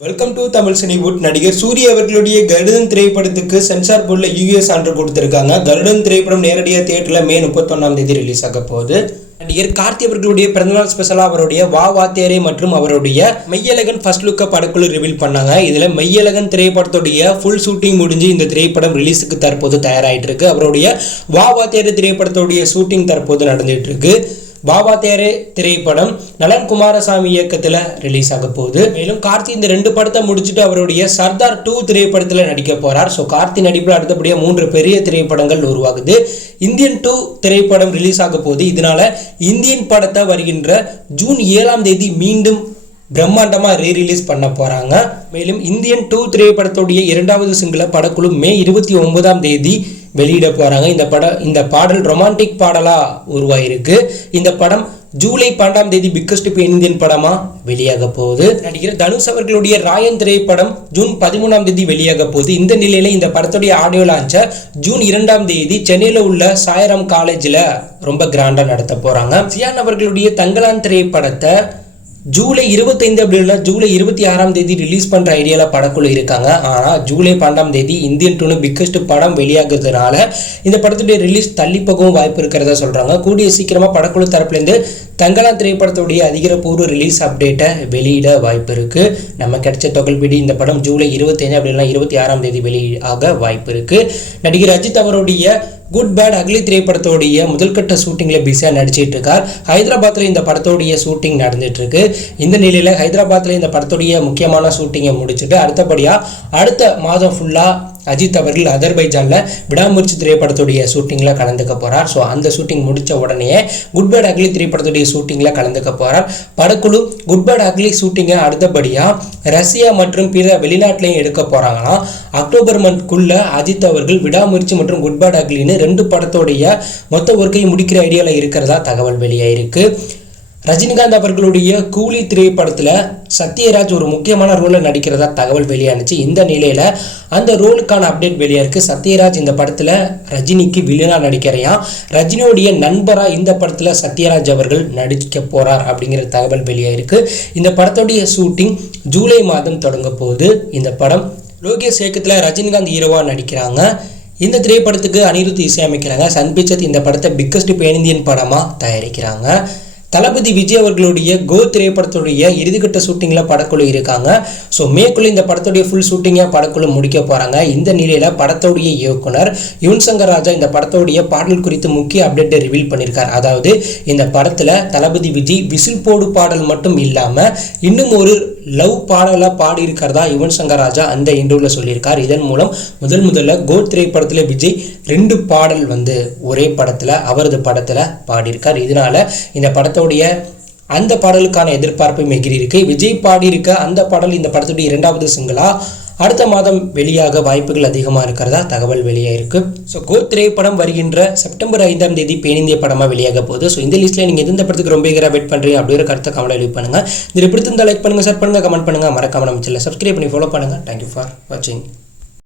Welcome to Tamil Cinewood. நடிகர் சூர்யா அவர்களுடைய கருடன் திரைப்படத்துக்கு சென்சார் போர்டில் யூஎஸ் சான்று கொடுத்திருக்காங்க. கருடன் திரைப்படம் நேரடியாக தியேட்டரில் மே 31 ரிலீஸ் ஆக போகுது. நடிகர் கார்த்தி அவர்களுடைய பிறந்தநாள் ஸ்பெஷலாக அவருடைய வா வாத்தியாரே மற்றும் அவருடைய மெய்யழகன் ஃபர்ஸ்ட் லுக்கை படக்குழு ரிவீல் பண்ணாங்க. இதில் மெய்யழகன் திரைப்படத்துடைய ஃபுல் ஷூட்டிங் முடிஞ்சு இந்த திரைப்படம் ரிலீஸுக்கு தற்போது தயாராகிட்டு இருக்கு. அவருடைய வா வாத்தியாரே திரைப்படத்துடைய ஷூட்டிங் தற்போது நடந்துட்டு இருக்கு. பாபா தேரே திரைப்படம் நலன் குமாரசாமி இயக்கத்தில் ரிலீஸ் ஆக போகுது. மேலும் கார்த்தி இந்த 2 படத்தை முடிச்சுட்டு அவருடைய சர்தார் 2 திரைப்படத்தில் நடிக்க போறார். ஸோ கார்த்தி நடிப்பில் அடுத்தபடியாக 3 பெரிய திரைப்படங்கள் உருவாகுது. இந்தியன் 2 திரைப்படம் ரிலீஸ் ஆக போகுது. இதனால இந்தியன் படத்தை வருகின்ற ஜூன் 7 மீண்டும் பிரம்மாண்டமாக ரீரிலீஸ் பண்ண போறாங்க. மேலும் இந்தியன் 2 திரைப்படத்துடைய 2வது சிங்கிளை படக்குழு மே 29 வெளியிட போறாங்க. இந்த பாடல் ரொமான்டிக் பாடலா உருவாயிருக்கு. இந்த படம் ஜூலை 12 பிக்கஸ்ட் பெயின் இந்தியன் படமா வெளியாக போகுது. நடிகர் தனுஷ் அவர்களுடைய ராயன் திரைப்படம் ஜூன் 13 வெளியாக போகுது. இந்த நிலையில இந்த படத்துடைய ஆடியோ லான்ச்சை ஜூன் 2 சென்னையில உள்ள சாய்ராம் காலேஜ்ல ரொம்ப கிராண்டா நடத்த போறாங்க. சியான் அவர்களுடைய தங்கலான் திரைப்படத்தை ஜூலை 25 அப்படி இல்லை ஜூலை 26 ரிலீஸ் பண்ணுற ஐடியாவில் படக்குழு இருக்காங்க. ஆனால் ஜூலை 12 இந்தியன் 2 பிக்கஸ்ட் படம் வெளியாகிறதுனால இந்த படத்துடைய ரிலீஸ் தள்ளி போகவும் வாய்ப்பு இருக்கிறதா சொல்கிறாங்க. கூடிய சீக்கிரமாக படக்குழு தரப்புலேருந்து தங்கலான் திரைப்படத்துடைய அதிகாரப்பூர்வ ரிலீஸ் அப்டேட்டை வெளியிட வாய்ப்பு இருக்குது. நம்ம கிடைச்ச தொகைப்படி இந்த படம் ஜூலை 25 அப்படி இல்லை 26 வெளியாக வாய்ப்பு இருக்குது. நடிகர் அஜித் அவருடைய குட் பேட் அக்லி திரைப்படத்தோடைய முதல்கட்ட ஷூட்டிங்கில் பிஸியாக நடிச்சிட்டு இருக்கார். ஹைதராபாத்தில் இந்த படத்தோடைய ஷூட்டிங் நடந்துட்டு இருக்கு. இந்த நிலையில் ஹைதராபாத்தில் இந்த படத்துடைய முக்கியமான ஷூட்டிங்கை முடிச்சுட்டு அடுத்தபடியாக அடுத்த மாதம் ஃபுல்லாக அஜித் அவர்கள் அதர்பைஜானில் விடாமுயற்சி திரைப்படத்துடைய ஷூட்டிங்கில் கலந்துக்க போகிறார். ஸோ அந்த ஷூட்டிங் முடித்த உடனே குட் பேட் அக்லி திரைப்படத்துடைய ஷூட்டிங்கில் கலந்துக்க போகிறார். படக்குழு குட் பேட் அக்லி ஷூட்டிங்கை அடுத்தபடியாக ரஷ்யா மற்றும் பிற வெளிநாட்டிலையும் எடுக்க போகிறாங்கன்னா அக்டோபர் மந்த்குள்ள அஜித் அவர்கள் விடாமுயற்சி மற்றும் குட் பேட் அக்லின்னு 2 படத்தோடைய மொத்த ஒர்க்கையும் முடிக்கிற ஐடியாவில் இருக்கிறதா தகவல் வெளியாயிருக்கு. ரஜினிகாந்த் அவர்களுடைய கூலி திரைப்படத்தில் சத்யராஜ் ஒரு முக்கியமான ரோலில் நடிக்கிறதா தகவல் வெளியானுச்சு. இந்த நிலையில் அந்த ரோலுக்கான அப்டேட் வெளியாயிருக்கு. சத்யராஜ் இந்த படத்தில் ரஜினிக்கு வில்லனா நடிக்கிறையா, ரஜினியோடைய நண்பராக இந்த படத்தில் சத்யராஜ் அவர்கள் நடிக்க போகிறார் அப்படிங்கிற தகவல் வெளியாயிருக்கு. இந்த படத்துடைய ஷூட்டிங் ஜூலை மாதம் தொடங்க போகுது. இந்த படம் லோகேஷ் இயக்கத்தில் ரஜினிகாந்த் ஹீரோவாக நடிக்கிறாங்க. இந்த திரைப்படத்துக்கு அனிருத் இசையமைக்கிறாங்க. சன் பிக்சர்ஸ் இந்த படத்தை பிக்கஸ்ட் பேன் இந்தியன் படமாக தயாரிக்கிறாங்க. தளபதி விஜய் அவர்களுடைய கோ திரைப்படத்துடைய இறுதிக்கட்ட ஷூட்டிங்கில் படக்குழு இருக்காங்க. ஸோ மேக்குள்ள இந்த படத்துடைய ஃபுல் ஷூட்டிங்காக படக்குழு முடிக்க போகிறாங்க. இந்த நிலையில் படத்துடைய இயக்குனர் யுவன் சங்கர் ராஜா இந்த படத்துடைய பாடல் குறித்து முக்கிய அப்டேட்டை ரிவீல் பண்ணியிருக்கார். அதாவது இந்த படத்தில் தளபதி விஜய் விசில் போடு பாடல் மட்டும் இல்லாமல் இன்னும் ஒரு லவ் பாடலாக பாடியிருக்கிறதா யுவன் சங்கர் ராஜா அந்த இன்டர்வியூவில் சொல்லியிருக்கார். இதன் மூலம் முதல்ல கோ திரைப்படத்தில் விஜய் 2 பாடல் ஒரே படத்தில் அவரது படத்தில் பாடியிருக்கார். இதனால இந்த படத்தோடைய அந்த பாடலுக்கான எதிர்பார்ப்பு மிகிரி இருக்கு. விஜய் பாடியிருக்க அந்த பாடல் இந்த படத்துடைய 2வது சிங்கிளா அடுத்த மாதம் வெளியாக வாய்ப்புகள் அதிகமாக இருக்கிறதா தகவல் வெளியாயிருக்கு. ஸோ கோ திரைப்படம் வருகின்ற செப்டம்பர் 5 பேனிந்திய படமாக வெளியாக போகுது. ஸோ இந்த லிஸ்ட்டில் நீங்கள் எந்த படத்துக்கு ரொம்ப வெயிட் பண்ணுறீங்க அப்படிங்கிற கருத்தை கமெண்ட் எழுதி பண்ணுங்கள். இதில் பிடித்திருந்தால் லைக் பண்ணுங்கள், ஷேர் பண்ணுங்கள், கமெண்ட் பண்ணுங்கள், மறக்காம நம்ம சேனலை சப்ஸ்கிரைப் பண்ணி ஃபாலோ பண்ணுங்கள். தேங்க்யூ ஃபார் வாட்சிங்.